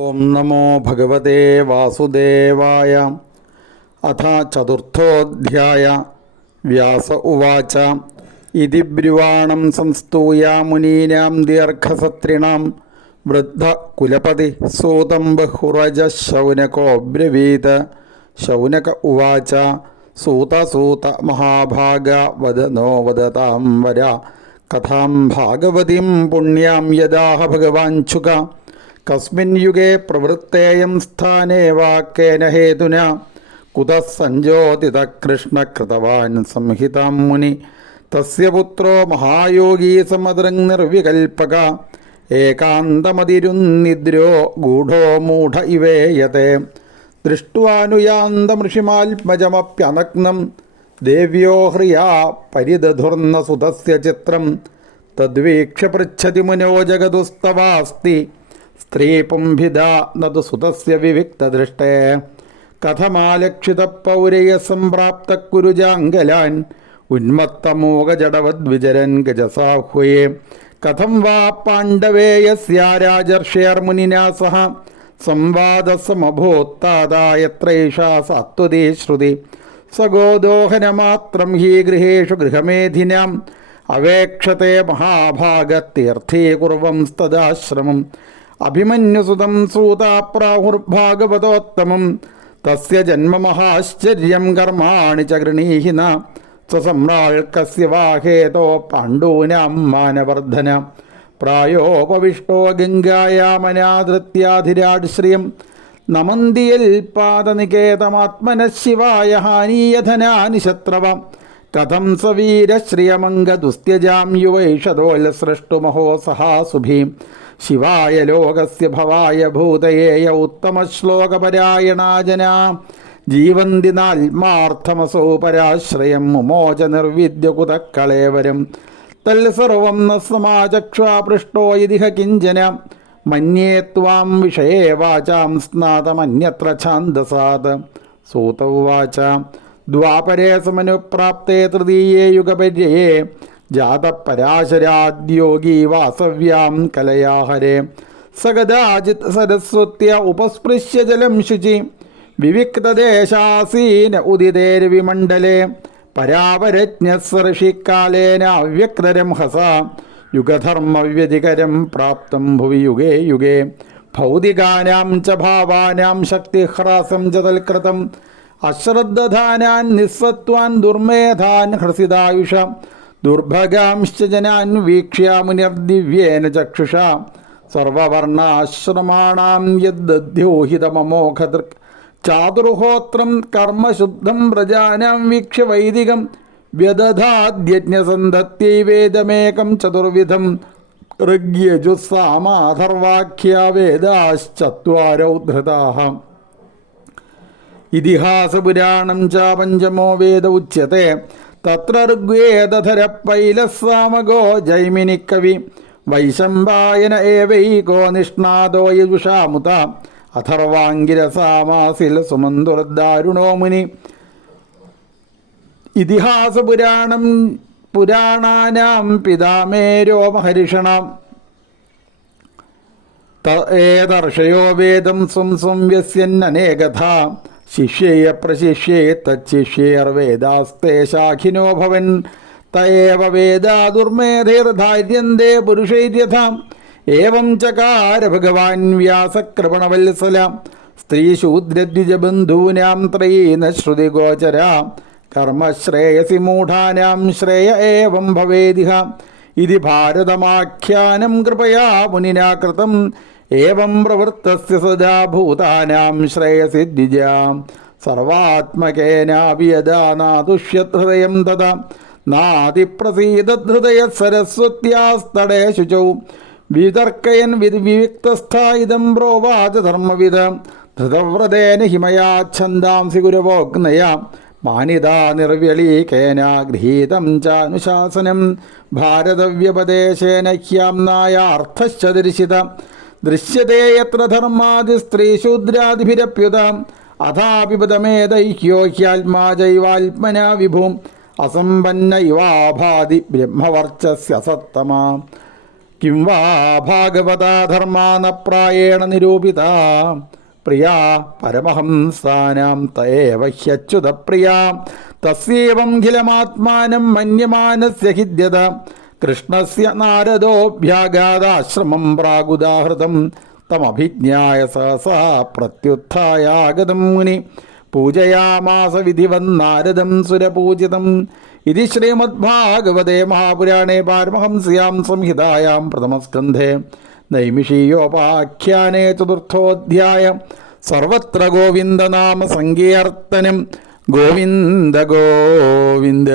ഓം നമോ ഭഗവതേ വാസുദേവായ. അഥ ചതുർത്ഥോധ്യായ. വ്യാസ ഉവാച. ഇതി ബ്രുവാണം സംസ്തൂയ മുനീനാം ദീർഘസത്രിണാം. വൃദ്ധ കുലപതി സൂതം ബഹുറജ ശൗനകോ ബ്രവീത്. ശൗനക ഉവാച. സൂത സൂത മഹാഭാഗ വദനോ വദതാം വര. കഥാം ഭാഗവതീം പുണ്യാം യദാഹ ഭഗവാഞ്ചുക കസ്മിൻ യുഗേ പ്രവൃത്തേയം സ്ഥാനേ വാക്കേന ഹേതുന. കുതഃ സഞ്ജോതിത കൃഷ്ണ കൃതവാൻ സംഹിതാം മുനി. തസ്യ പുത്രോ മഹായോഗീ സമദൃങ് നിർവികൽപക ഏകാന്തമതിരുന്നിദ്രോ ഗൂഢോ മൂഢ ഇവേയത്തെ ദൃഷ്ട്വാനുയാന്തമൃഷിമാത്മജമപ്യനഗ്നം ദേവ്യോ ഹ്രിയാ പരിദധുർന്ന സുതസ്യ ചിത്രം. തദ്വീക്ഷ്യ പൃച്ഛതി മുനോ ജഗതുസ്തവാസ്തി സ്ത്രീ പുംഭിത നതു സുതസ്യ വിവിക്തദൃഷ്ടേ. കഥമാലക്ഷിത പൗരയ സംപ്രാപ്ത കുരുജാംഗലാൻ ഉന്മത്തമൂകജടവദ്വിചരൻ ഗജസാഹ്വയേ കഥം വാ പാണ്ഡവേയസ്യാരാജർഷേർമുനിനാ സഹ. സംവാദസമഭോത്താദായത്രൈഷാ സാത്വതീ ശ്രുതി. സഗോദോഹനമാത്രം ഹി ഗൃഹേഷു ഗൃഹമേധിനാം. അവേക്ഷത്തെ മഹാഭാഗത്തീർത്ഥീകുർവംസ്തദാശ്രമം അഭിമന്യുസുതം സൂതാപ്രാഹുർഭാഗവതോത്തമം. തസ്യ ജന്മമഹാശ്ചര്യം കർമാണി ച ഗൃണീഹിന സ്വസമ്രാൾക്കസ്യ വാഹേതോ പാണ്ഡൂനാം മാനവർദ്ധന. പ്രായോപവിഷ്ടോ ഗംഗായാമനാധൃത്യാധിരാട് ശ്രിയം നമന്തിയൽ പാദനികേതമാത്മന ശിവായ ഹാനീയധനാനി ശത്രവ കഥം സവീരശ്രിയമംഗദുസ്ത്യജാം യുവൈഷതോൽസൃഷ്ടുമഹോ സഹാസുഭീം ശിവായ ലോകസ്യ ഭവായ ഭൂതയേയ ഉത്തമശ്ലോകപരായണാജന. ജീവന്തി നാത്മാർത്ഥമസോ പരാശ്രയം മുമോച നിർവിദ്യകുതക്കളേവരും തൽസർവം ന സമാചക്ഷാപൃഷ്ടോ ഇതിഹ കിഞ്ചന. മന്യേ ത്വാം വിഷയേ വാചാം സ്നാതമന്യത്ര ഛാന്ദസാത് സൂത ഉവാച ദ്വാപരേ സമനുപ്രാപ്തേ തൃതീയേ യുഗപര്യേ. ജാതപരാശരാദ്യോഗീ വാസവ്യാം കലയാഹരേ. സഗദാജിത് സരസ്വത്യ ഉപസ്പൃശ്യ ജലം ശുചി. വിവിക്തദേശാസീന ഉദിതേർവിമണ്ഡലേ പരാപരജ്ഞസ്ഋഷിക്കാലേന അവ്യക്തരംഹസ. യുഗധർമ്മവ്യതികരം പ്രാപ്തം ഭുവി യുഗേ യുഗേ. ഭൗതികാനാം ച ഭാവാനാം ശക്തിഹ്രാസം ച അശ്രദ്ധധാനാൻ നിസ്സത്വാൻ ദുർമേധാൻ ഹൃസിതായുഷ. ദുർഭഗാംശ്ച ജനാൻ വീക്ഷ്യ മുനിർദിവ്യേന ചക്ഷുഷ. സർവവർണാശ്രമാണാം യദ്ദ്യോഹിതമമോഘദൃക്. ചാതുർഹോത്രം കർമ്മശുദ്ധം പ്രജാനാം വീക്ഷ്യ വൈദികം. വ്യദധാദ്യജ്ഞസന്ധത്യൈ വേദമേകം ചതുർവിധം. ഋഗ്യജുസ്സാമാധർവാഖ്യ വേദാശ്ചത്വാരൗ ധൃതാഃ ഇതിഹാസപുരാണം ച പഞ്ചമോ വേദ ഉച്യത്തെ തത്ര ഋഗ്വേദധര പൈലസ്വാമകോ ജൈമിനി കവി വൈശമ്പായന ഏവൈകോ നിഷ്ണാദോ യജുഷാമുത അഥർവാങ്കിരസാമാസിൽ സുമന്തുർദാരുണോ മുനി. ഇതിഹാസപുരാണം പുരാണാനാം പിതാമേരോ മഹർഷിണാം ഏതർഷയോ വേദം സ്വം സംവ്യസ്യന്നേകഥ ശിഷ്യേയ പ്രശിഷ്യേ തച്ഛിഷ്യേർവേദാസ്തേ ശാഖിനോ ഭവൻ. തയേവ വേദാ ദുർമേധൈർധാര്യന്തേ പുരുഷൈര്യഥാം ഏവം ചകാര ഭഗവാൻ വ്യാസകൃപണവത്സല. സ്ത്രീശൂദ്രദ്വിജബന്ധൂനാം ത്രയീന ശ്രുതിഗോചര. കർമ്മശ്രേയസി മൂഢാനാം ശ്രേയ ഏവം ഭവേദിഹ. ഇതി ഭാരതമാഖ്യാനം കൃപയാ മുനിനാ കൃതം ഏവം പ്രവൃത്തസ്യ സദാ ഭൂതാനാം ശ്രേയസി ദ്വിജാം. സർവാത്മകേനാപി യഥാ നാതുഷ്യഹൃദയം തഥാ നാതിപ്രസീതഹൃദയ സരസ്വത്യാസ്തടേ ശുചൗ വിതർക്കയൻ വിവിക്തസ്ഥായിതം പ്രോവാച ധർമ്മവിധ. ധൃതവ്രതേന ഹിമയാ ഛന്ദാംസി ഗുരവോഗ്നയ. മാനിതാ നിർവ്യളീകേന ഗൃഹീതം ചാനുശാസനം. ഭാരതവ്യപദേശേന ഹ്യാംനായ അർത്ഥശ്ച ദർശിത ദൃശ്യത്തെ എത്ര ധർമാദി സ്ത്രീശൂദ്രാദിഭിരപ്യുത അഥാപിപതമേതൈഹ്യോ ഹ്യാത്മാ ജൈവാത്മന വിഭും. അസമ്പന്ന ഇവാഭാതി ബ്രഹ്മവർച്ചസ്യസത്തമ കിം വാ ഭാഗവതാധർമാന പ്രായേണ നിരൂപിത. പ്രിയ പരമഹംസാനാം തയേവ പ്രിയാ തസ്യേവം ഖിലമാത്മാനം മന്യമാനസ്യ ഹിദ്യത. കൃഷ്ണസ്യ നാരദോഭ്യാഗാദാശ്രമം പ്രാഗുദാഹൃതം. തമഭിജ്ഞായ സഹസാ പ്രത്യുത്ഥായാഗതം മുനി. പൂജയാമാസ വിധിവന്നാരദം സുരപൂജിതം. ഇതി ശ്രീമദ്ഭാഗവതേ മഹാപുരാണേ പാരമഹംസ്യാം സംഹിതായാം പ്രഥമസ്കന്ധേ. നൈമിഷീയോപാഖ്യാനേ ചതുർത്ഥോധ്യായ. സർവത്ര ഗോവിന്ദനാമ സങ്കീർത്തനം. ഗോവിന്ദ ഗോവിന്ദ.